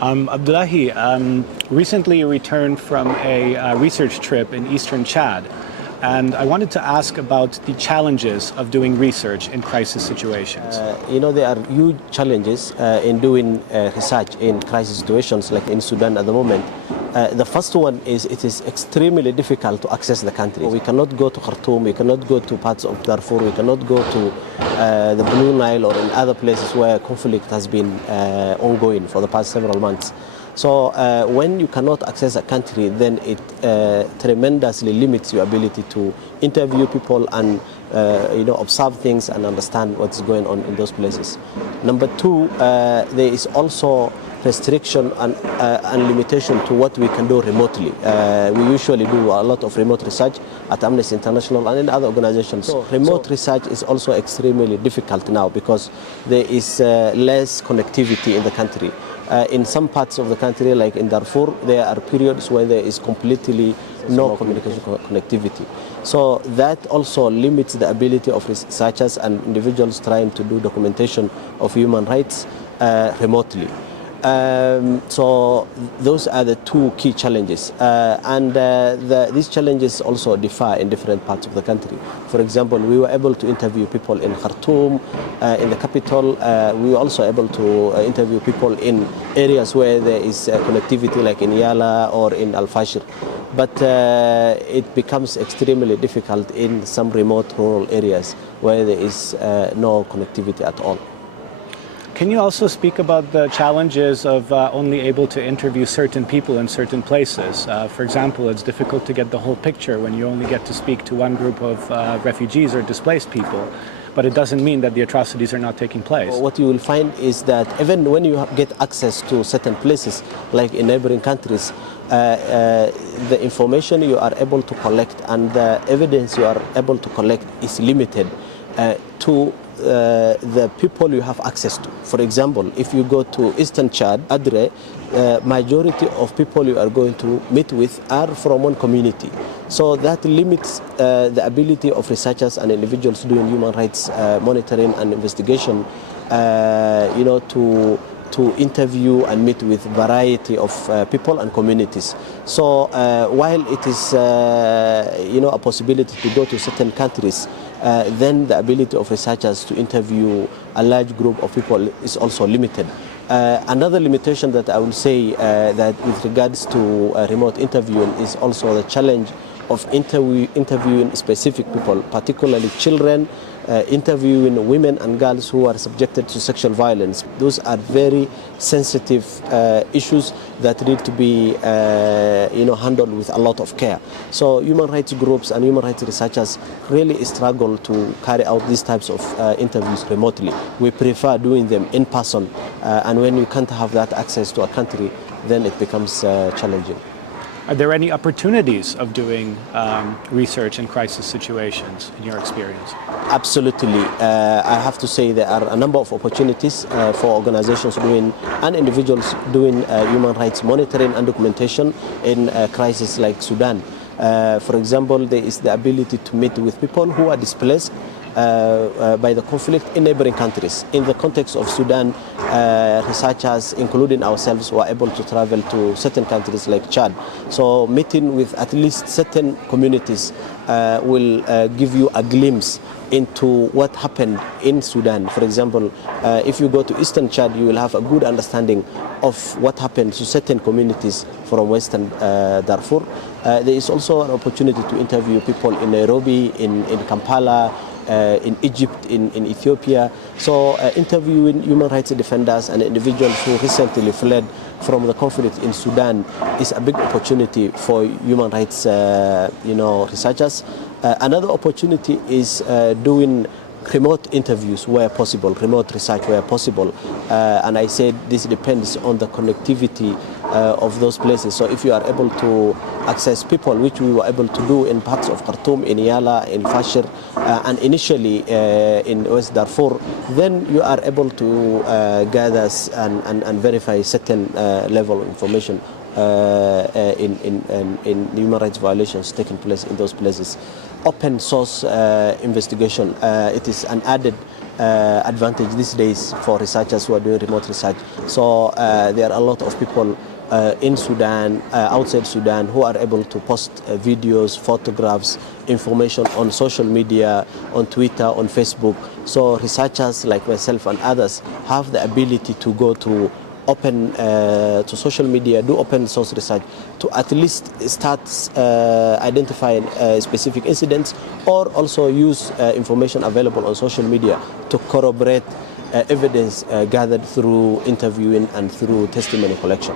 Abdullahi, recently returned from a research trip in eastern Chad, and I wanted to ask about the challenges of doing research in crisis situations. There are huge challenges in doing research in crisis situations like in Sudan at the moment. The first one is it is extremely difficult to access the country. We cannot go to Khartoum, we cannot go to parts of Darfur, we cannot go to the Blue Nile or in other places where conflict has been ongoing for the past several months. So when you cannot access a country, then it tremendously limits your ability to interview people and observe things and understand what's going on in those places. Number two, there is also restriction and limitation to what we can do remotely. We usually do a lot of remote research at Amnesty International and in other organizations. So remote research is also extremely difficult now because there is less connectivity in the country. In some parts of the country, like in Darfur, there are periods where there is completely no communication connectivity. So that also limits the ability of researchers and individuals trying to do documentation of human rights remotely. So those are the two key challenges, these challenges also differ in different parts of the country. For example, we were able to interview people in Khartoum, in the capital. We were also able to interview people in areas where there is connectivity, like in Yala or in Al-Fashir. But it becomes extremely difficult in some remote rural areas where there is no connectivity at all. Can you also speak about the challenges of only able to interview certain people in certain places? For example, it's difficult to get the whole picture when you only get to speak to one group of refugees or displaced people, but it doesn't mean that the atrocities are not taking place. What you will find is that even when you get access to certain places, like in neighboring countries, the information you are able to collect and the evidence you are able to collect is limited to the people you have access to. For example, if you go to Eastern Chad, Adre, majority of people you are going to meet with are from one community. So that limits the ability of researchers and individuals doing human rights monitoring and investigation, to interview and meet with variety of people and communities. So while it is a possibility to go to certain countries, then the ability of researchers to interview a large group of people is also limited. Another limitation that I will say that with regards to remote interviewing is also the challenge of interviewing specific people, particularly children, interviewing women and girls who are subjected to sexual violence. Those are very sensitive issues that need to be handled with a lot of care. So human rights groups and human rights researchers really struggle to carry out these types of interviews remotely. We prefer doing them in person, and when you can't have that access to a country, then it becomes challenging. Are there any opportunities of doing research in crisis situations in your experience? Absolutely. I have to say there are a number of opportunities for organizations doing and individuals doing human rights monitoring and documentation in crises like Sudan. For example, there is the ability to meet with people who are displaced by the conflict in neighboring countries. In the context of Sudan, researchers, including ourselves, were able to travel to certain countries like Chad. So meeting with at least certain communities will give you a glimpse into what happened in Sudan. For example, if you go to Eastern Chad, you will have a good understanding of what happened to certain communities from Western Darfur. There is also an opportunity to interview people in Nairobi, in Kampala, in Egypt, in Ethiopia. So interviewing human rights defenders and individuals who recently fled from the conflict in Sudan is a big opportunity for human rights researchers. Another opportunity is doing remote interviews where possible, remote research where possible. And I said this depends on the connectivity of those places. So if you are able to access people, which we were able to do in parts of Khartoum, in Yala, in Fashir, and initially in West Darfur, then you are able to gather and verify certain level of information in human rights violations taking place in those places. Open source investigation, it is an added advantage these days for researchers who are doing remote research. So there are a lot of people in Sudan, outside Sudan, who are able to post videos, photographs, information on social media, on Twitter, on Facebook. So researchers like myself and others have the ability to go to open to social media, do open source research to at least start identifying specific incidents, or also use information available on social media to corroborate evidence gathered through interviewing and through testimony collection.